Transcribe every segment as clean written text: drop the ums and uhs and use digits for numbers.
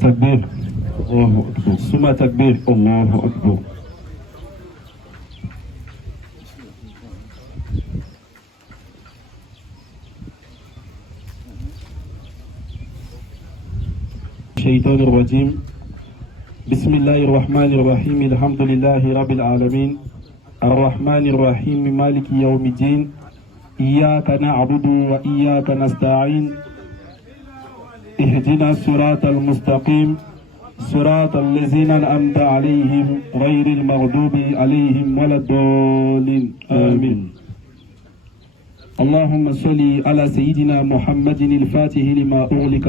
takbir. Allahu Akbar. Summa takbir. Allahu Akbar. الشيطان الرجيم. بسم الله الرحمن الرحيم. الحمد لله رب العالمين الرحمن الرحيم مالك يوم الدين. إياك نعبد وإياك نستعين. اهدنا الصراط المستقيم صراط الذين أنعمت عليهم غير المغضوب عليهم ولا الضالين آمين. اللهم صل على سيدنا محمد الفاتح لما أغلق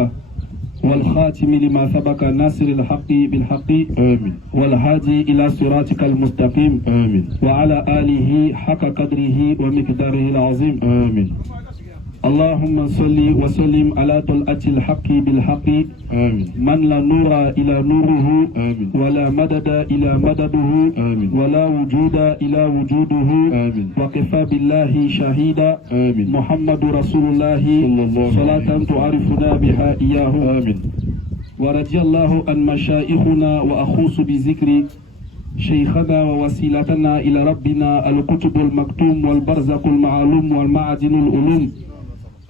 والخاتم لما سبق ناصر الحق بالحق آمين. والهادي إلى صراطك المستقيم آمين. وعلى آله حق قدره ومقداره العظيم آمين. اللهم صل وسلم على طلعة الحق بالحق آمين. من لا نور إلى نوره آمين. ولا مدد إلى مدده آمين. ولا وجود إلى وجوده آمين. وكفى بالله شهيدا آمين. محمد رسول الله صلاة تعرفنا بها إياه آمين. ورضي الله عن مشايخنا وأخص بذكر شيخنا ووسيلتنا إلى ربنا الكتب المكتوم والبرزق المعلوم والمعدن العلوم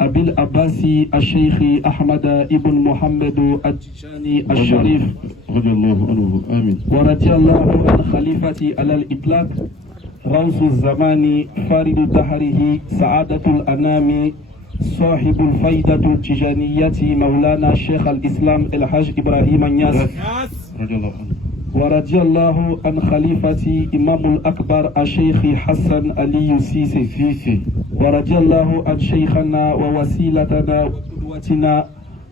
أبي العباسي الشيخ أحمد ابن محمد التجاني الشريف رضي الله عنه آمين. ورضي الله عن خليفتي على الإطلاق روس الزمان فارد دهره سعادة الأنام صاحب الفائدة التجانية مولانا الشيخ الإسلام الحاج إبراهيم النياس رضي الله عنه. ورضي الله عن خليفتي إمام الأكبر الشيخ حسن علي سيسي. ورضي الله عن شيخنا ووسيلتنا وقدوتنا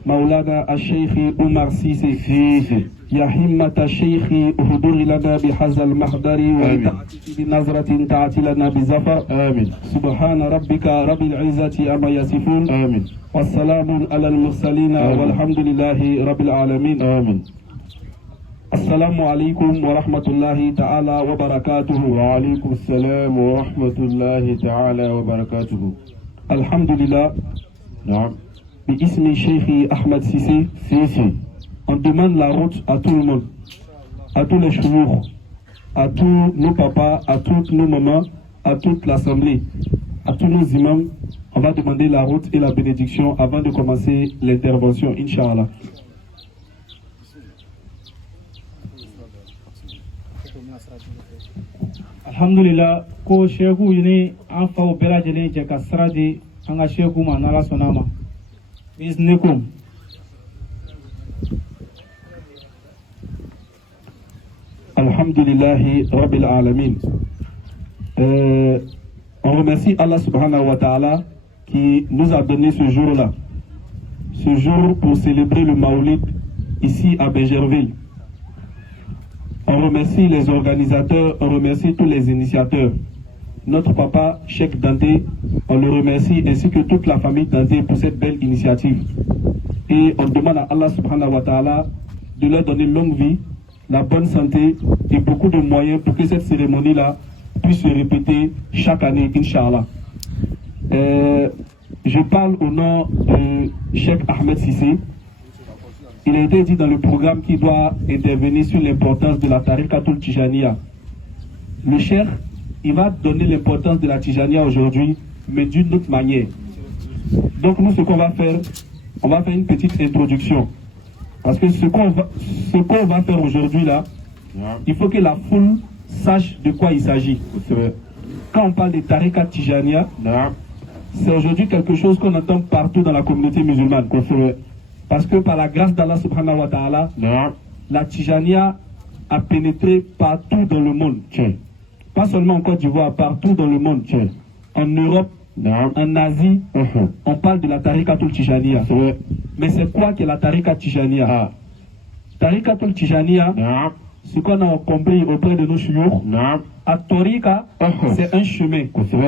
مولانا الشيخ عمر سيسي. يا همة الشيخ احضر لنا بهذا المحضر ولتأتي بنظرة تأتي لنا بزفر آمين. سبحان ربك رب العزة عما يصفون آمين. والسلام على المرسلين والحمد لله رب العالمين آمين. السلام عليكم ورحمة الله تعالى وبركاته. وعليكم السلام ورحمة الله تعالى وبركاته. الحمد لله. نعم. باسم الشيخ أحمد سيسي. On demande la route à tout le monde, à tous les chouours, à tous nos papas, à toutes nos mamans, à toute l'assemblée, à tous nos imams. On va demander la route et la bénédiction avant de commencer l'intervention, Inch'Allah. Alhamdulillah, ko shehu ne an fawo bela jele je kasraji anga shehu ma nala sonama biznikum. Alhamdulillahi Rabbil Alamin. On remercie Allah subhanahu wa ta'ala qui nous a donné ce jour-là. Ce jour pour célébrer le Maoulid ici à Bégerville. On remercie les organisateurs, on remercie tous les initiateurs. Notre papa, Cheikh Dante, on le remercie ainsi que toute la famille Dante pour cette belle initiative. Et on demande à Allah subhanahu wa ta'ala de leur donner longue vie, la bonne santé et beaucoup de moyens pour que cette cérémonie-là puisse se répéter chaque année, Inch'Allah. Je parle au nom de Cheikh Ahmed Sissé. Il a été dit dans le programme qu'il doit intervenir sur l'importance de la Tariqatul Tijaniya. Le Cheikh, il va donner l'importance de la Tijaniya aujourd'hui, mais d'une autre manière. Donc nous, ce qu'on va faire, on va faire une petite introduction. Parce que ce qu'on va faire aujourd'hui là, il faut que la foule sache de quoi il s'agit. Quand on parle de Tariqa Tijaniya, c'est aujourd'hui quelque chose qu'on entend partout dans la communauté musulmane. Parce que par la grâce d'Allah subhanahu wa ta'ala, la Tijaniya a pénétré partout dans le monde. Pas seulement en Côte d'Ivoire, partout dans le monde. En Europe, en Asie, on parle de la Tariqatul Tijaniya. Mais c'est quoi que la Tariqa Tijaniya? Tariqatul Tijaniya, ce qu'on a compris auprès de nos chouyours, à Tariqa, c'est un chemin.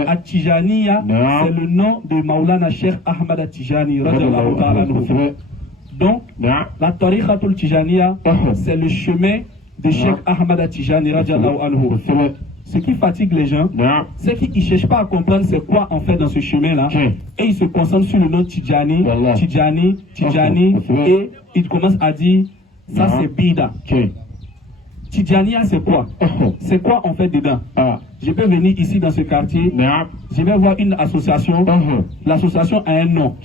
À Tijaniya, c'est le nom de Maulana Cheikh Ahmad Tijani. Donc, la Tariqatul Tijaniya, c'est le chemin de Cheikh Ahmad Tijani. Ce qui fatigue les gens, c'est qu'ils ne cherchent pas à comprendre c'est quoi en fait dans ce chemin-là. Et ils se concentrent sur le nom Tijani, Tijani, Tijani, et ils commencent à dire Ça, c'est bida. Tidjania, c'est quoi? C'est quoi on fait dedans? Je peux venir ici dans ce quartier, je vais voir une association, l'association a un nom.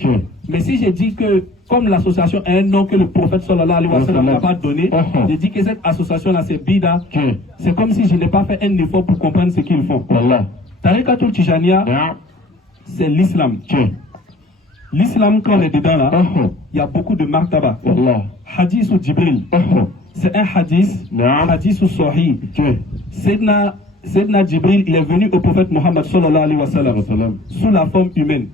Mais si je dis que, comme l'association a un nom que le prophète sallallahu alayhi wa sallam n'a pas donné, je dis que cette association-là c'est bida, c'est comme si je n'ai pas fait un effort pour comprendre ce qu'ils font. Tarikatul Tijania, c'est l'islam. L'islam, quand on est dedans là, il y a beaucoup de martaba. Hadith ou Jibril, c'est un hadith, hadith ou sahih. Sayyidina Jibril, il est venu au prophète Mohammed sallallahu alayhi wa sallam sous la forme humaine.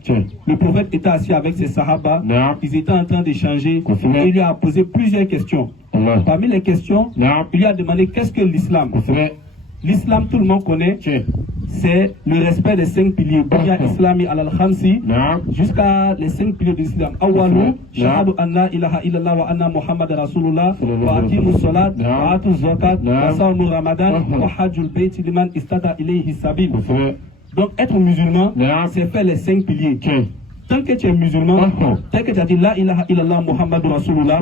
Le prophète était assis avec ses sahaba, ils étaient en train d'échanger et il lui a posé plusieurs questions. Parmi les questions, il lui a demandé qu'est-ce que l'islam. L'islam, tout le monde connaît, c'est le respect des 5 piliers. Bunya Islami al-Khamsi, jusqu'à les 5 piliers de l'islam. Awalu, shahadu anna ilaha illallah wa anna Muhammad Rasulullah, wa atimu salat, wa atu zakat, wa sawmu ramadan, wa hajjul bayt liman istata ilayhi sabil. Donc être musulman, c'est faire les 5 piliers. Tant que tu es musulman, tant que tu as dit la ilaha illallah Muhammad Rasulullah,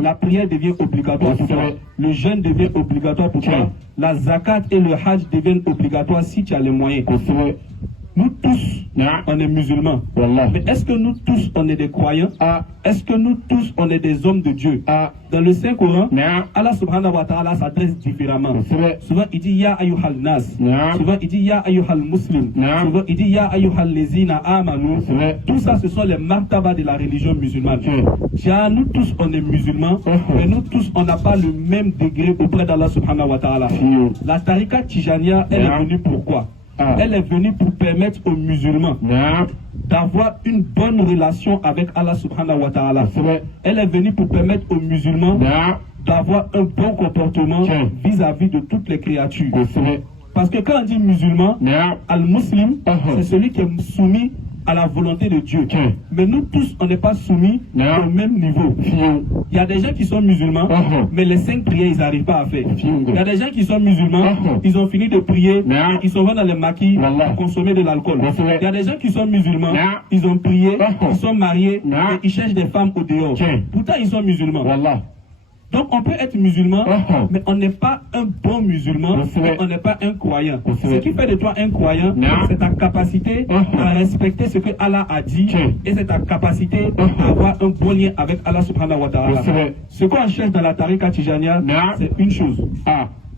la prière devient obligatoire pour toi. Le jeûne devient obligatoire pour toi. La zakat et le hajj deviennent obligatoires si tu as les moyens. Nous tous, on est musulmans. Mais est-ce que nous tous, on est des croyants? Est-ce que nous tous, on est des hommes de Dieu? Dans le Saint-Coran, Allah subhanahu wa ta'ala s'adresse différemment. Souvent, il dit Ya ayyuhal nas. Souvent, il dit Ya ayyuhal muslim. Souvent, il dit Ya ayyuhal lezina amanu. Tout ça, ce sont les martabas de la religion musulmane. Nous tous, on est musulmans, mais nous tous, on n'a pas le même degré auprès d'Allah subhanahu wa ta'ala. La tariqa Tijania, elle est venue pourquoi? Elle est venue pour permettre aux musulmans d'avoir une bonne relation avec Allah subhanahu wa ta'ala. Elle est venue pour permettre aux musulmans d'avoir un bon comportement vis-à-vis de toutes les créatures. Parce que quand on dit musulman, al-muslim, c'est celui qui est soumis à la volonté de Dieu. Mais nous tous, on n'est pas soumis au même niveau. Il y a des gens qui sont musulmans, mais les 5 prières, ils n'arrivent pas à faire. Il y a des gens qui sont musulmans, ils ont fini de prier, ils sont venus dans les maquis pour consommer de l'alcool. Il y a des gens qui sont musulmans, ils ont prié, ils sont mariés, et ils cherchent des femmes au dehors. Pourtant, ils sont musulmans. Donc on peut être musulman, mais on n'est pas un bon musulman, et on n'est pas un croyant. Ce qui fait de toi un croyant, c'est ta capacité à respecter ce que Allah a dit, et c'est ta capacité à avoir un bon lien avec Allah subhanahu wa ta'ala. Ce qu'on cherche dans la tariqa Tijania, c'est une chose.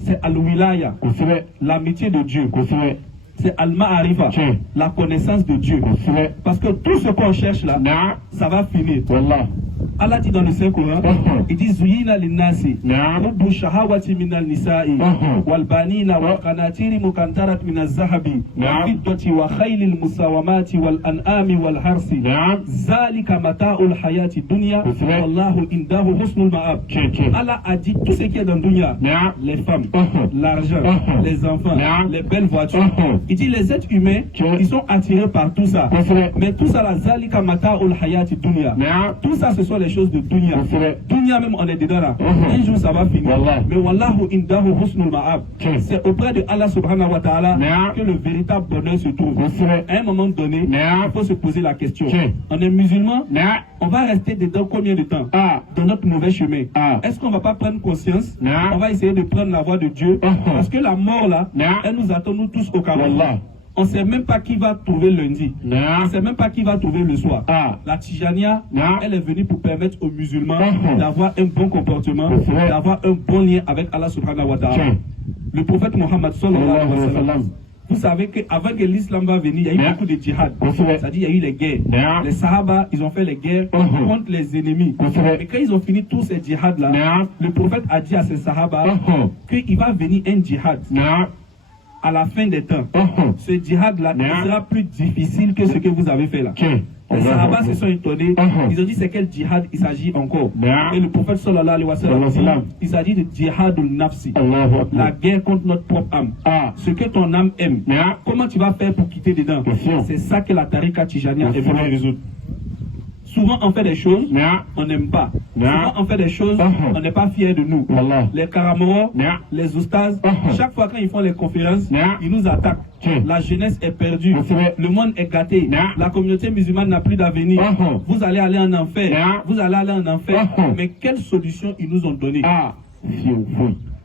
C'est al-wilaya, l'amitié de Dieu. C'est al-ma'arifa, la connaissance de Dieu. Parce que tout ce qu'on cherche là, ça va finir. Allah dit dans le Saint-Coran, il dit Zuyina linnasi, hubbu shahawati minal nisa'i, wal banina wal qanatiri mukantarat minaz zahabi, wal fiddati wa khaylil musawamati wal an'ami wal harsi, zalika mata'ul hayati dunya, wallahu indahu husnul ma'ab. Allah a dit tout ce qui est dans le dunya, les femmes, l'argent, les enfants, les belles voitures. Il dit les êtres humains, ils sont attirés par tout ça. Mais tout ça, la zalika mata'ul hayati dunya. Tout ça, ce sont les choses de dunya. Dunya même, on est dedans là. Un jour, ça va finir. Mais wallahu indahu husnul ma'ab. C'est auprès de Allah subhanahu wa ta'ala que le véritable bonheur se trouve. À un moment donné, il faut se poser la question. On est musulman, on va rester dedans combien de temps? Dans notre mauvais chemin. Est-ce qu'on va pas prendre conscience? On va essayer de prendre la voie de Dieu. Parce que la mort là, elle nous attend nous tous au carrefour. On ne sait même pas qui va trouver lundi. On ne sait même pas qui va trouver le soir. La Tijania, elle est venue pour permettre aux musulmans d'avoir un bon comportement, d'avoir un bon lien avec Allah subhanahu wa ta'ala. Le prophète Mohammed sallallahu alayhi wa sallam, vous savez qu'avant que l'islam va venir, il y a eu beaucoup de djihad. C'est-à-dire il y a eu les guerres. Les Sahaba, ils ont fait les guerres contre les ennemis. Et quand ils ont fini tous ces djihads-là, le prophète a dit à ses Sahaba qu'il va venir un djihad à la fin des temps. Ce djihad-là sera plus difficile que ce que vous avez fait là. Les Sahaba se sont étonnés. Ils ont dit c'est quel djihad il s'agit encore. Et le prophète sallallahu alayhi wa sallam dit il s'agit de djihadul nafsi, la guerre contre notre propre âme. Ce que ton âme aime, comment tu vas faire pour quitter dedans? C'est ça que la tariqa Tijania est venue résoudre. Souvent, on fait des choses, نعم on n'aime pas. نعم Souvent, on fait des choses, Uh-huh. on n'est pas fier de nous. والله Les Karamoro, نعم les oustas, Uh-huh. chaque fois quand ils font les conférences, نعم ils nous attaquent. Okay. La jeunesse est perdue. C'est vrai. Le monde est gâté. نعم La communauté musulmane n'a plus d'avenir. Uh-huh. Vous allez aller en enfer. نعم Vous allez aller en enfer. Uh-huh. Mais quelle solution ils nous ont donné? ah فيو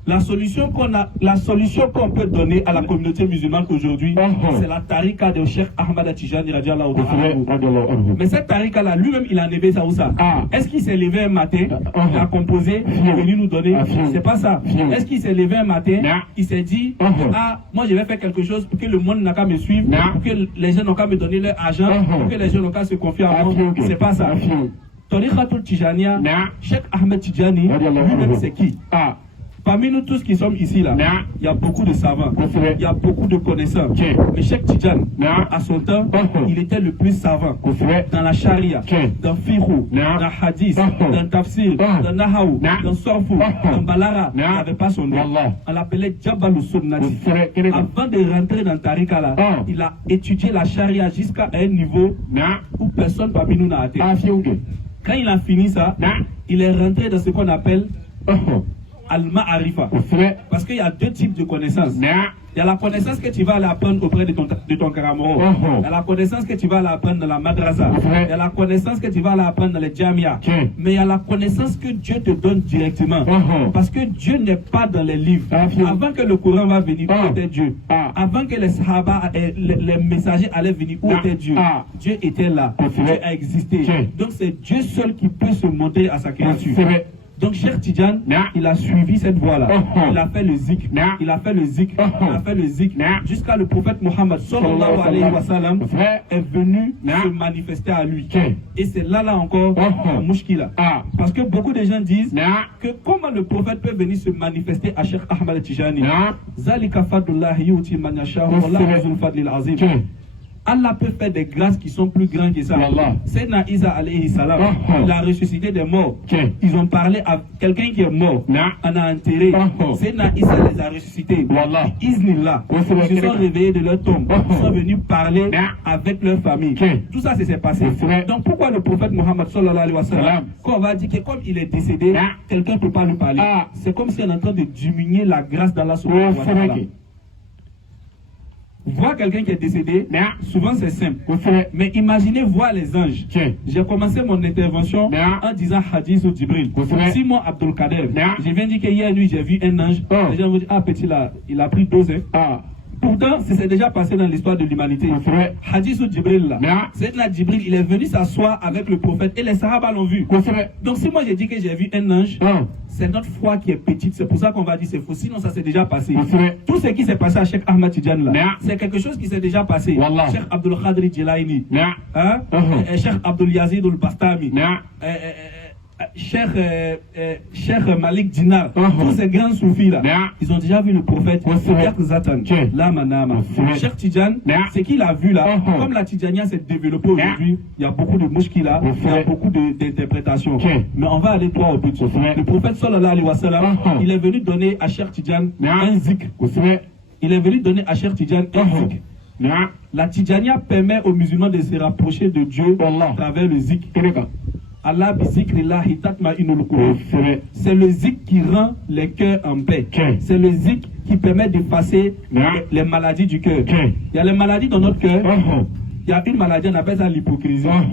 La solution qu'on peut donner à la communauté musulmane aujourd'hui, Uh-huh. c'est la tarika de Cheikh Ahmad Tijani radiallahu c'est vrai anhu. رضي الله عنه Mais cette tarika-là, lui-même, il a enlevé ça où ça? Ah. Est-ce qu'il s'est levé un matin, il a composé, il est venu nous donner? C'est pas ça. Est-ce qu'il s'est levé un matin, Non. il s'est dit, Uh-huh. moi je vais faire quelque chose pour que le monde n'a qu'à me suivre, Non. pour que les gens n'ont qu'à me donner leur argent, Uh-huh. pour que les gens n'ont qu'à se confier à moi? Afiyou. C'est pas ça. Afiyou. Tarikatul Tijaniya, Non. Cheikh Ahmed Tijani, Radiallahu lui-même anhu. c'est qui? ah Parmi nous tous qui sommes ici là, Non. il y a beaucoup de savants, c'est vrai il y a beaucoup de connaisseurs. Ok. Mais Cheikh Tijani, Non. à son temps, Uh-huh. il était le plus savant c'est vrai dans la charia, Ok. dans fiqh, Non. dans hadith, Uh-huh. dans tafsir, Uh-huh. dans nahaou, Non. dans sorfou, Uh-huh. dans balara. Non. Il n'avait pas son nom. Wallah. On l'appelait Jabal Sunnati. c'est vrai quel est Avant de rentrer dans Tarika là, Ah. il a étudié la charia jusqu'à un niveau نعم où personne parmi nous n'a atteint. ah فيو Quand il a fini ça, نعم il est rentré dans ce qu'on appelle oh Al-Ma'arifa. c'est vrai Parce qu'il y a deux types de connaissances. نعم Il y a la connaissance que tu vas aller apprendre auprès de ton Karamoro. Uh-huh. Il y a la connaissance que tu vas aller apprendre dans la madrasa. Uh-huh. Il y a la connaissance que tu vas aller apprendre dans les jamia. Okay. Mais il y a la connaissance que Dieu te donne directement. Uh-huh. Parce que Dieu n'est pas dans les livres. Uh-huh. Avant que le Coran va venir, où Uh-huh. était Dieu? Ah. Avant que les sahaba, les messagers allaient venir, où Ah. était Dieu? Ah. Dieu était là. Uh-huh. Dieu a existé. Okay. Donc c'est Dieu seul qui peut se montrer à sa créature. c'est vrai Donc Cheikh Tidjane, Non. il a suivi cette voie-là. Uh-huh. Il a fait le zikr. Non. Il a fait le zikr. Uh-huh. Il a fait le zikr. Non. Jusqu'à le prophète Mohammed sallallahu alayhi wa sallam c'est vrai est venu Non. se manifester à lui. Ok. Et c'est là encore Uh-huh. la mouchkila. ah Parce que beaucoup de gens disent نعم que comment le prophète peut venir se manifester à Cheikh Ahmed Tijani. نعم Zalika fadlullahi yuti man yasha'u wallahu zul fadlil azim. Ok. Allah peut faire des grâces qui sont plus grandes que ça. Wallah. Sayyidina Isa alayhi salam, Uh-huh. il a ressuscité des morts. Ok. Ils ont parlé à quelqu'un qui est mort. Non. On a enterré. Uh-huh. Sayyidina Isa les a ressuscités. Wallah. Iznillah. Oui, c'est vrai, Ils se sont c'est réveillés de leur tombe. Uh-huh. Ils sont venus parler Non. avec leur famille. Ok. Tout ça, c'est passé. Oui, c'est vrai. Donc pourquoi le prophète Mohammed sallallahu alayhi wa sallam, Salam. quand on va dire que comme il est décédé, Non. quelqu'un ne peut pas lui parler. Ah. C'est comme si on est en train de diminuer la grâce d'Allah oui subhanahu wa c'est vrai ta'ala. Voir quelqu'un qui est décédé, Non. souvent c'est simple. oui c'est vrai Mais imaginez voir les anges. Ok. J'ai commencé mon intervention Non. en disant Hadith ou Djibril. Oui, c'est vrai. Si moi, Abdul Kader, Non. je viens dire que hier nuit j'ai vu un ange, Oh. les gens vont dire, ah petit là, il a pris 12 hein. ah Pourtant, c'est déjà passé dans l'histoire de l'humanité. oui c'est vrai Hadith ou Djibril là. Non. C'est là Djibril, il est venu s'asseoir avec le prophète et les Sahaba l'ont vu. oui c'est vrai Donc si moi j'ai dit que j'ai vu un ange, ah c'est notre foi qui est petite. C'est pour ça qu'on va dire c'est faux. Sinon ça s'est déjà passé. oui c'est vrai Tout ce qui s'est passé à Cheikh Ahmed Tidjane là, Non. c'est quelque chose qui s'est déjà passé. Wallah. Cheikh Abdul Khadri Jilaini, نعم hein? Uh-huh. Cheikh Abdul Yazid al-Bastami, نعم Cheikh Malik Dinar, Uh-huh. tous ces grands soufis là, Non. ils ont déjà vu le prophète. Oui, c'est vrai. Yak Zatan, Ok. la manama. C'est vrai. Cheikh Tidjane, Non. ce qu'il a vu là, Uh-huh. comme la Tidjania s'est développée aujourd'hui, il y a beaucoup de mouchkila, Oui, il y a c'est vrai. beaucoup d'interprétations. Ok. Mais on va aller droit au but. Oui, c'est vrai. Le prophète sallallahu alayhi wa sallam, Uh-huh. il est venu donner à Cheikh Tidjane Non. un zikr. oui c'est vrai Il est venu donner à Cheikh Tidjane un Uh-huh. zikr. نعم La Tidjania permet aux musulmans de se rapprocher de Dieu Wallah. à travers le zikr. quel est Allah bi zikrillahi tatma'inul qulub. oui c'est vrai C'est le zikr qui rend les cœurs en paix. Ok. C'est le zikr qui permet d'effacer Non. les maladies du cœur. Ok. Il y a les maladies dans notre cœur. ah Il y a une maladie, on appelle ça l'hypocrisie. ah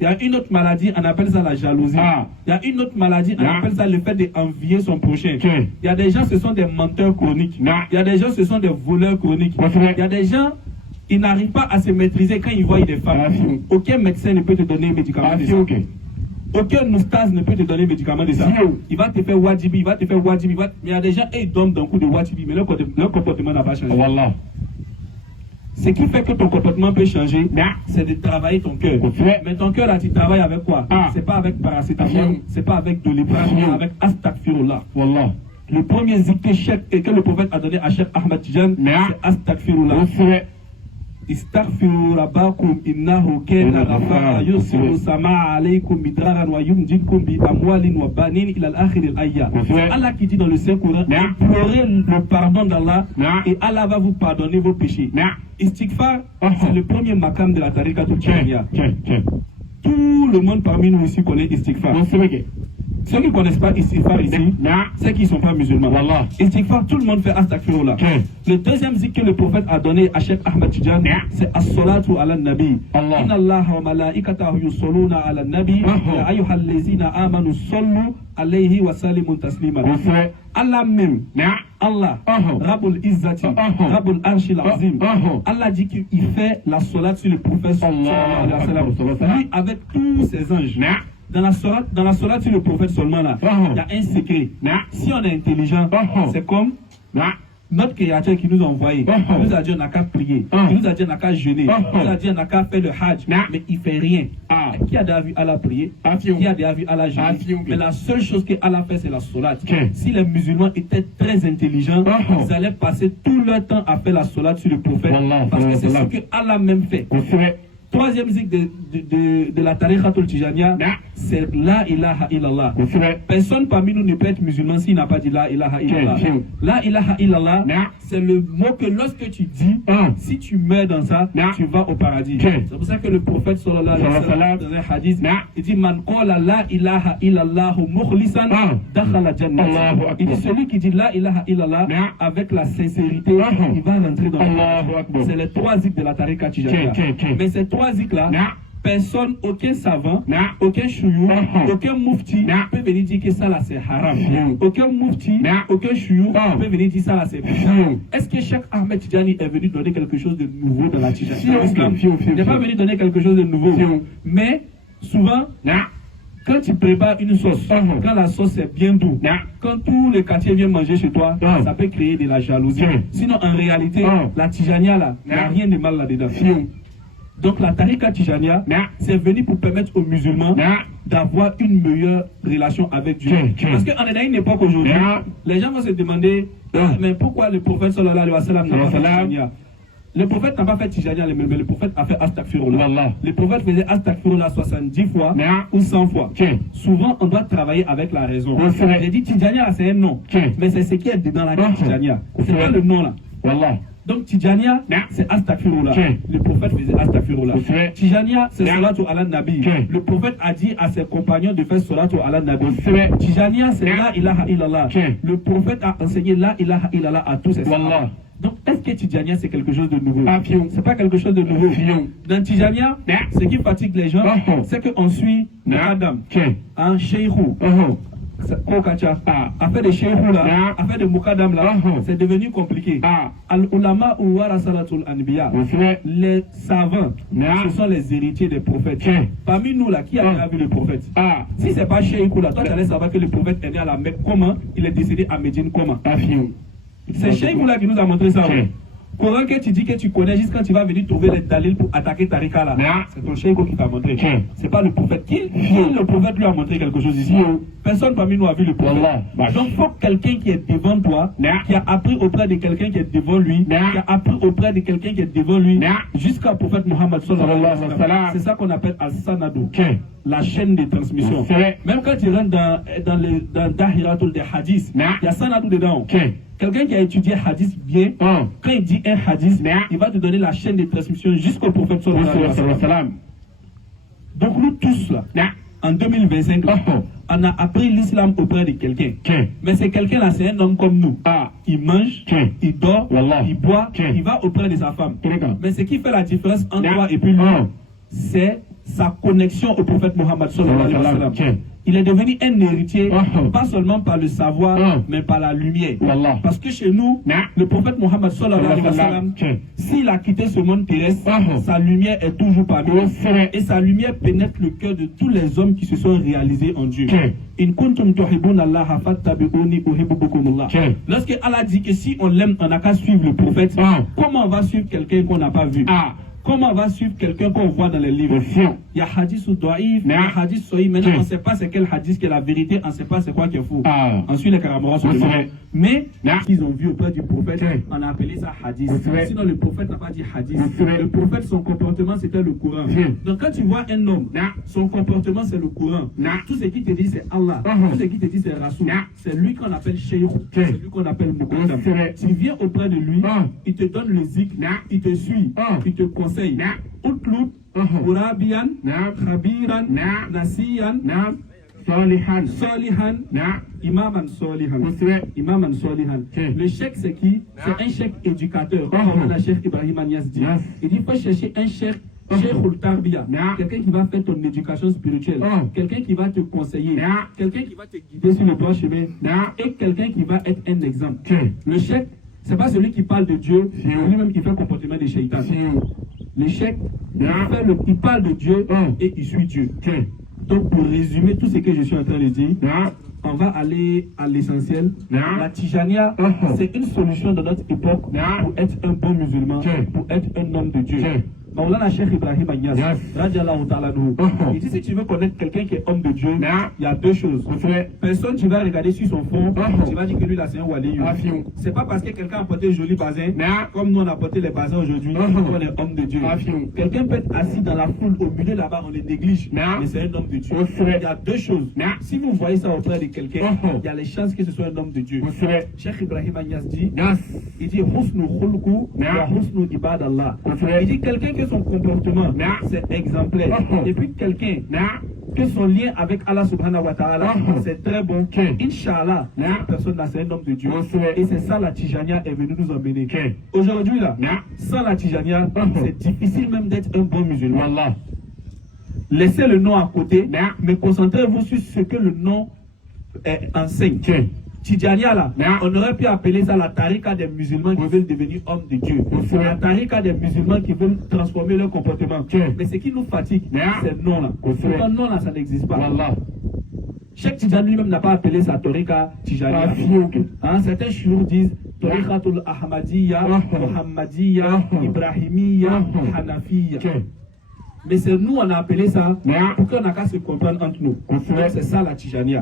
Il y a une autre maladie, on appelle ça la jalousie. Ah. Il y a une autre maladie, on Non. appelle ça le fait d'envier son prochain. Ok. Il y a des gens, ce sont des menteurs chroniques. Non. Il y a des gens, ce sont des voleurs chroniques. Oui, c'est vrai. Il y a des gens, ils n'arrivent pas à se maîtriser quand ils voient des femmes. Ah, si. Aucun médecin ne peut te donner un médicament ah de si ça. ok Aucun oustaz ne peut te donner un médicament de ça. Si. Il va te faire wajibi, il va te faire wajibi. Mais il y a des gens, ils dorment d'un coup de wajibi, mais leur comportement n'a pas changé. Wallah Ce qui fait que ton comportement peut changer, Non. c'est de travailler ton cœur. Oui, c'est vrai. Mais ton cœur là, tu travailles avec quoi? Ah. C'est pas avec paracétamol, Si. c'est pas avec doliprane, Si. c'est avec astaghfirullah. Wallah Le premier zikr que le prophète a donné à Cheikh Ahmed Tidjane, Non. c'est astaghfirullah. oui c'est vrai Istaghfiru rabbakum innahu kana ghafara yursilu samaa alaykum midraran wa yumdidkum bi amwalin wa banin ila al-akhir al-ayya. Ouais. Allah qui dit dans le Saint-Coran, Non. implorez le pardon d'Allah Non. et Allah va vous pardonner vos péchés. Non. Istighfar, Uh-huh. c'est le premier makam de la tariqa tiens Tidjaniya. tiens tiens Tout le monde parmi nous ici connaît istighfar. Ceux qui ne connaissent pas istighfar ici, c'est qu'ils ne sont pas musulmans. Wallah. Istighfar, tout le monde fait astaghfirullah. Le deuxième zikr que le prophète a donné à Cheikh Ahmed Tidiane, c'est as-salatu ala nabi. Inna Allah wa malaikatahu yusalluna ala nabi. Ya ayyuhal lezina amanu sallu alayhi wa sallimu taslima. Allah même, Allah, Rabbul Izzati, Rabbul Arshil Azim, Allah dit qu'il fait la salat sur le prophète sallallahu alayhi wa sallam. Lui, avec tous ses anges. Dans la salat sur le prophète seulement là, il y a un secret. Si on est intelligent, c'est comme notre créateur qui nous a envoyé. Il nous a dit on n'a qu'à prier. Il nous a dit on n'a qu'à jeûner. Il nous a dit on n'a qu'à faire le hajj. Mais il ne fait rien. Qui a déjà vu Allah prier? Qui a déjà vu Allah jeûner? Mais la seule chose que Allah fait, c'est la salat. Si les musulmans étaient très intelligents, ils allaient passer tout leur temps à faire la salat sur le prophète. Parce que c'est ce que Allah même fait. Troisième zikr de la tariqatul tijaniya, c'est la ilaha illallah. Personne parmi nous ne peut être musulman s'il n'a pas dit la ilaha illallah. La ilaha illallah, c'est le mot que lorsque tu dis, si tu meurs dans ça, tu vas au paradis. C'est pour ça que le prophète sallallahu alayhi wa sallam, dans un hadith, il dit man qala la ilaha illallah mukhlisan dakhala jannah. Il dit celui qui dit la ilaha illallah avec la sincérité, il va rentrer dans le paradis. C'est les trois zikr de la tariqa tijaniya. Mais ces trois zikr là, personne, aucun savant, aucun chouyou, aucun moufti peut venir dire que ça là c'est haram. Aucun moufti, aucun chouyou peut venir dire ça là c'est haram. Est-ce que Cheikh Ahmed Tidiane est venu donner quelque chose de nouveau dans la Tijaniya? Il n'est pas venu donner quelque chose de nouveau. Mais souvent, quand tu prépares une sauce, quand la sauce est bien douce, quand tous les quartiers viennent manger chez toi, ça peut créer de la jalousie. Sinon, en réalité, la Tijaniya là, il n'y a rien de mal là-dedans. Donc la tariqa tijaniya, c'est venu pour permettre aux musulmans d'avoir une meilleure relation avec Dieu. Parce qu'on est dans une époque aujourd'hui, les gens vont se demander, mais pourquoi le prophète sallallahu alayhi wa sallam n'a pas fait tijaniya? Le prophète n'a pas fait tijaniya, mais le prophète a fait astaghfirullah. Le prophète faisait astaghfirullah 70 fois ou 100 fois. Souvent, on doit travailler avec la raison. J'ai dit tijaniya, c'est un nom, mais c'est ce qui est dedans la tijaniya. C'est pas le nom là. Donc Tijaniya, c'est astaghfirullah. Le prophète faisait astaghfirullah. Tijaniya, c'est salatu ala nabi. Le prophète a dit à ses compagnons de faire salatu ala nabi. Tijaniya, c'est la ilaha illallah. Le prophète a enseigné la ilaha illallah à tous ses sahaba. Donc, est-ce que Tijaniya, c'est quelque chose de nouveau? C'est pas quelque chose de nouveau. Dans Tijaniya, ce qui fatigue les gens, c'est qu'on suit Adam, un sheikhou. Affaire de sheikhou là, affaire de Mukadam là, c'est devenu compliqué. Al-ulama ou warasalatul anbiya, les savants, ce sont les héritiers des prophètes. Parmi nous là, qui a déjà vu le prophète? Si c'est pas sheikhou là, toi tu allais savoir que le prophète est né à la Mecque comment? Il est décédé à Médine comment? C'est sheikhou là qui nous a montré ça. Coran que tu dis que tu connais, juste quand tu vas venir trouver les dalils pour attaquer Tariqa là, c'est ton cheikh qui t'a montré. C'est pas le prophète. Qui le prophète lui a montré quelque chose ici? Personne parmi nous a vu le prophète. Donc il faut quelqu'un qui est devant toi, qui a appris auprès de quelqu'un qui est devant lui, qui a appris auprès de quelqu'un qui est devant lui, jusqu'au prophète Mohammed sallallahu alayhi wa sallam. C'est ça qu'on appelle as-sanadu, la chaîne de transmission. Même quand tu rentres dans Dahiratul des hadiths, il y a sanadu dedans. Quelqu'un qui a étudié hadith bien, quand il dit un hadith, il va te donner la chaîne de transmission jusqu'au prophète sallallahu alayhi wa sallam. Donc nous tous là, en 2025, on a appris l'islam auprès de quelqu'un. Mais c'est quelqu'un là, c'est un homme comme nous. Il mange, il dort, il boit, il va auprès de sa femme. Mais ce qui fait la différence entre toi et puis lui, c'est sa connexion au prophète Mohammed sallallahu alayhi wa sallam. Il est devenu un héritier, pas seulement par le savoir, mais par la lumière. Parce que chez nous, le prophète Mohammed sallallahu alayhi wa sallam, s'il a quitté ce monde terrestre, sa lumière est toujours parmi nous. Et sa lumière pénètre le cœur de tous les hommes qui se sont réalisés en Dieu. In kuntum tuhibbuna Allah fattabi'uni uhibbukumullah. Lorsque Allah dit que si on l'aime, on n'a qu'à suivre le prophète, comment on va suivre quelqu'un qu'on n'a pas vu? Comment on va suivre quelqu'un qu'on voit dans les livres? Il y a hadith ou do'if, il y a hadith soï. Maintenant, on ne sait pas c'est quel hadith qui est la vérité, on ne sait pas c'est quoi qui est faux. Ensuite, les Karamoras se demandent. Mais, ils ont vu auprès du prophète, on a appelé ça hadith. Sinon, le prophète n'a pas dit hadith. Le prophète, son comportement, c'était le Coran. Donc, quand tu vois un homme, son comportement, c'est le Coran. Tout ce qui te dit, c'est Allah. Tout ce qui te dit, c'est Rasoul. C'est lui qu'on appelle Sheikh. C'est lui qu'on appelle Muqaddam. Tu viens auprès de lui, il te donne le zik, il te suit, il te conseille. Outlook, Urabiyan, نعم Khabiran, نعم Nasiyan, نعم صالحا Solihan, نعم Imaman Solihan. وسوى Imaman Solihan. Ok. Le chèque, c'est qui? C'est un chèque éducateur. Comme le chèque Ibrahim Agnès dit. Yes. Il dit, il faut chercher un chèque. Cheikhul Tarbiya, quelqu'un qui va faire ton éducation spirituelle, quelqu'un qui va te conseiller, quelqu'un qui va te guider sur le droit chemin, et quelqu'un qui va être un exemple. Le chèque, c'est pas celui qui parle de Dieu, c'est lui-même qui fait le comportement des shaitan. Le chèque, il parle de Dieu et il suit Dieu. Donc pour résumer tout ce que je suis en train de dire, on va aller à l'essentiel. La Tijania, c'est une solution de notre époque pour être un bon musulman, pour être un homme de Dieu. Maulana Cheikh Ibrahim Agnès, radiallahu ta'ala anhu, il dit si tu veux connaître quelqu'un qui est homme de Dieu, il y a deux choses. Personne, tu vas regarder sur son front, tu vas dire que lui là c'est un wali. C'est pas parce que quelqu'un a porté un joli bazin, comme nous on a porté les bazins aujourd'hui, qu'on est homme de Dieu. Quelqu'un peut être assis dans la foule au milieu là-bas, on le néglige, mais c'est un homme de Dieu. Il y a deux choses. Si vous voyez ça auprès de quelqu'un, il y a les chances que ce soit un homme de Dieu. Cheikh Ibrahim Agnès dit, il dit husnu khulqu wa husnu ibadallah. Il dit quelqu'un que son comportement c'est exemplaire, et puis quelqu'un que son lien avec Allah subhanahu wa ta'ala c'est très bon, Inch'Allah, cette personne-là c'est un homme de Dieu. Et c'est ça la Tijania est venue nous emmener. Aujourd'hui là, sans la Tijania, c'est difficile même d'être un bon musulman. Laissez le nom à côté, mais concentrez-vous sur ce que le nom enseigne. Tijania là, on aurait pu appeler ça la tarika des musulmans qui veulent devenir hommes de Dieu. La tarika des musulmans qui veulent transformer leur comportement. Mais ce qui nous fatigue, c'est non là. Ce non là, ça n'existe pas. Chaque Tijani lui-même n'a pas appelé sa tarika Tijania. Certains chouurs disent Tarikatul Ahmadiyya, Muhammadiyya, Ibrahimiyya, Hanafiya. Mais c'est nous on a appelé ça pour qu'on n'a qu'à se comprendre entre nous. Donc c'est ça la Tijania.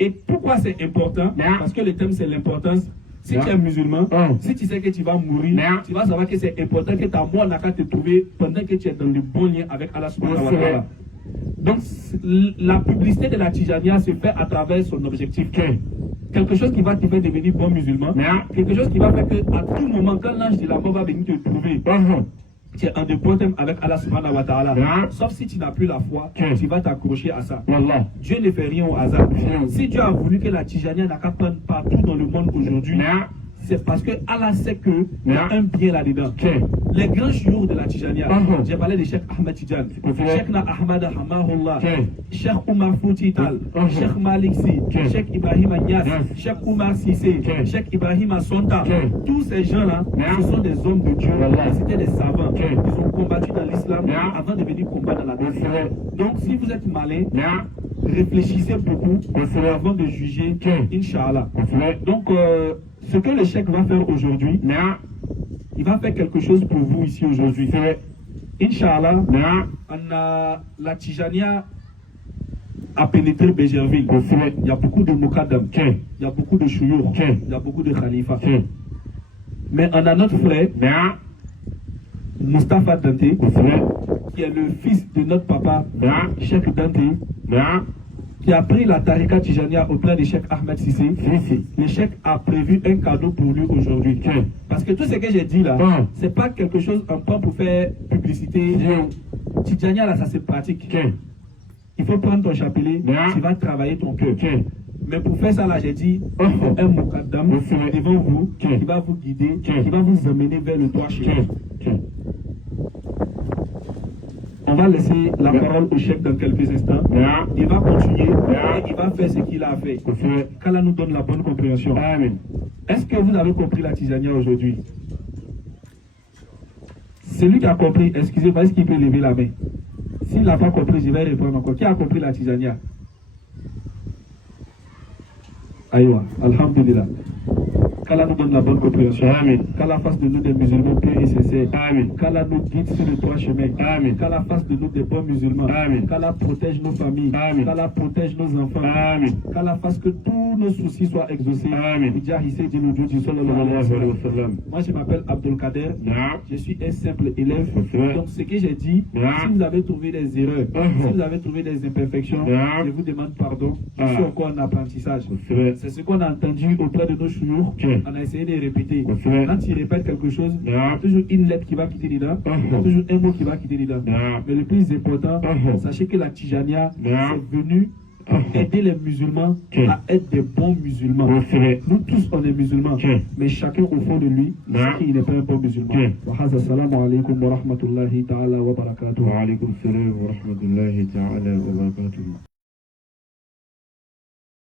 Et pourquoi c'est important? Parce que le thème c'est l'importance. Si tu es musulman, si tu sais que tu vas mourir, tu vas savoir que c'est important que ta mort n'a qu'à te trouver pendant que tu es dans le bon lien avec Allah subhanahu wa ta'ala. Donc la publicité de la Tijania se fait à travers son objectif. Quelque chose qui va te faire devenir bon musulman, quelque chose qui va faire que à tout moment, quand l'ange de la mort va venir te trouver, tu es en de problème avec Allah subhanahu wa ta'ala. Sauf si tu n'as plus la foi, tu vas t'accrocher à ça. Dieu ne fait rien au hasard. Si Dieu a voulu que la Tijania n'a qu'à prendre partout dans le monde aujourd'hui, c'est parce que Allah sait qu'il y a un bien là-dedans. Les grands chouyours de la Tijania, j'ai parlé de Cheikh Ahmed Tijan, Cheikh Na Ahmad Hamahullah, Cheikh Oumar Foutital, Cheikh Malik Si, Cheikh Ibrahim Agnès, Cheikh Oumar Sissé, Cheikh Ibrahim Assonta. Tous ces gens-là, ce sont des hommes de Dieu, c'était des savants. Ils ont combattu dans l'islam avant de venir combattre dans la Bible. Donc si vous êtes malin, réfléchissez beaucoup avant de juger, Inch'Allah. Donc, ce que le cheikh va faire aujourd'hui, il va faire quelque chose pour vous ici aujourd'hui. Inch'Allah, la Tijania a pénétré Béjerville. Il y a beaucoup de Moukadam, il y a beaucoup de Chouyour, il y a beaucoup de Khalifa. Mais on a notre frère, Mustafa Dante, qui est le fils de notre papa, Cheikh Dante, qui a pris la tarika Tijania auprès de Cheikh Ahmed Sissé. Le Cheikh a prévu un cadeau pour lui aujourd'hui. Parce que tout ce que j'ai dit là, c'est pas quelque chose en point pour faire publicité. Tijania là, ça se pratique. Il faut prendre ton chapelet, tu vas travailler ton cœur. Mais pour faire ça là, j'ai dit, un Moukadam devant vous, qui va vous guider, qui va vous emmener vers le droit chemin. On va laisser la parole au chef dans quelques instants. Il va continuer et il va faire ce qu'il a fait. Qu'Allah nous donne la bonne compréhension. Est-ce que vous avez compris la Tijania aujourd'hui? Celui qui a compris, excusez-moi, est-ce qu'il peut lever la main? S'il n'a pas compris, je vais répondre encore. Qui a compris la Tijania? Aïwa, Alhamdulillah. Qu'Allah nous donne la bonne compréhension. Qu'Allah fasse de nous des musulmans purs et sincères. Qu'Allah nous guide sur le droit chemin. Qu'Allah fasse de nous des bons musulmans. Qu'Allah protège nos familles. Qu'Allah protège nos enfants. Qu'Allah fasse que tous nos soucis soient exaucés. Moi je m'appelle Abdul Kader. Je suis un simple élève. Donc ce que j'ai dit, si vous avez trouvé des erreurs, si vous avez trouvé des imperfections, je vous demande pardon. Je suis encore en apprentissage. C'est ce qu'on a entendu auprès de nos chouyours. On a essayé de répéter. Kosɛbɛ. Quand tu répètes quelque chose, il y a Naam. toujours une lettre qui va quitter dedans, il y a toujours un mot qui va quitter dedans. Naam. Mais le plus important, sachez que la Tijania est venue pour aider les musulmans à être des bons musulmans. Kosɛbɛ. Nous tous, on est musulmans, mais chacun au fond de lui, Naam. sait qu'il n'est pas un bon musulman. Wa hadha, assalamu alaikum wa rahmatullahi ta'ala wa barakatuh. Wa alaikum salam wa rahmatullahi ta'ala wa barakatuh.